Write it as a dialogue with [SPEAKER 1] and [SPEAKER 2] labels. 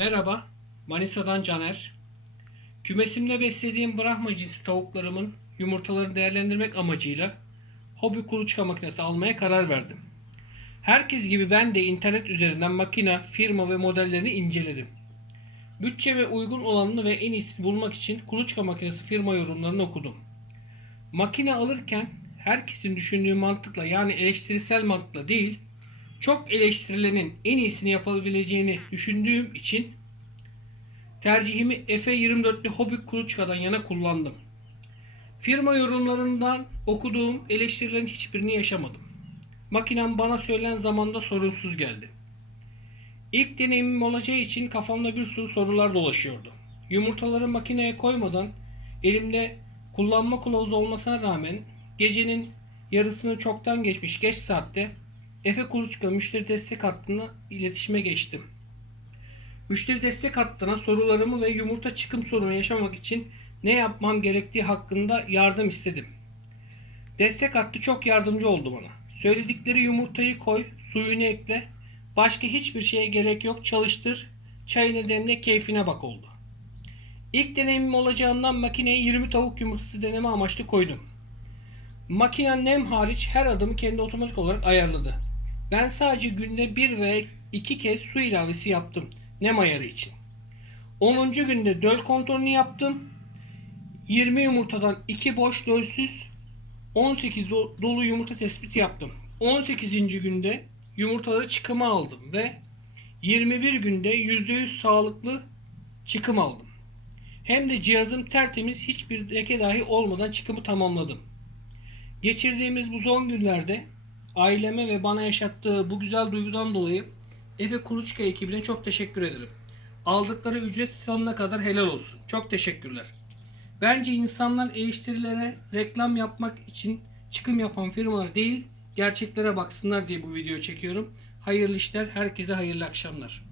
[SPEAKER 1] Merhaba, Manisa'dan Caner. Kümesimde beslediğim Brahma cinsi tavuklarımın yumurtalarını değerlendirmek amacıyla hobi kuluçka makinesi almaya karar verdim. Herkes gibi ben de internet üzerinden makine, firma ve modellerini inceledim. Bütçeme uygun olanını ve en iyisini bulmak için kuluçka makinesi firma yorumlarını okudum. Makine alırken herkesin düşündüğü mantıkla yani eleştirisel mantıkla değil, çok eleştirilenin en iyisini yapabileceğini düşündüğüm için tercihimi F24'lü Hobbit kuluçkadan yana kullandım. Firma yorumlarından okuduğum eleştirilerin hiçbirini yaşamadım. Makinem bana söylenen zamanda sorunsuz geldi. İlk deneyimim olacağı için kafamda bir sürü sorular dolaşıyordu. Yumurtaları makineye koymadan elimde kullanma kılavuzu olmasına rağmen gecenin yarısını çoktan geçmiş geç saatte Efe Kuluçka müşteri destek hattına iletişime geçtim. Müşteri destek hattına sorularımı ve yumurta çıkım sorunu yaşamak için ne yapmam gerektiği hakkında yardım istedim. Destek hattı çok yardımcı oldu bana. Söyledikleri yumurtayı koy, suyunu ekle, başka hiçbir şeye gerek yok çalıştır, çayını demle keyfine bak oldu. İlk deneyimim olacağından makineye 20 tavuk yumurtası deneme amaçlı koydum. Makine nem hariç her adımı kendi otomatik olarak ayarladı. Ben sadece günde bir ve iki kez su ilavesi yaptım nem ayarı için. 10. günde döl kontrolünü yaptım. 20 yumurtadan 2 boş dölsüz 18 do- dolu yumurta tespiti yaptım. 18. günde yumurtaları çıkıma aldım ve 21 günde %100 sağlıklı çıkım aldım. Hem de cihazım tertemiz hiçbir leke dahi olmadan çıkımı tamamladım. Geçirdiğimiz bu son günlerde aileme ve bana yaşattığı bu güzel duygudan dolayı Efe Kuluçka ekibine çok teşekkür ederim. Aldıkları ücret sonuna kadar helal olsun. Çok teşekkürler. Bence insanlar eleştirilere reklam yapmak için çıkım yapan firmalar değil, gerçeklere baksınlar diye bu videoyu çekiyorum. Hayırlı işler, herkese hayırlı akşamlar.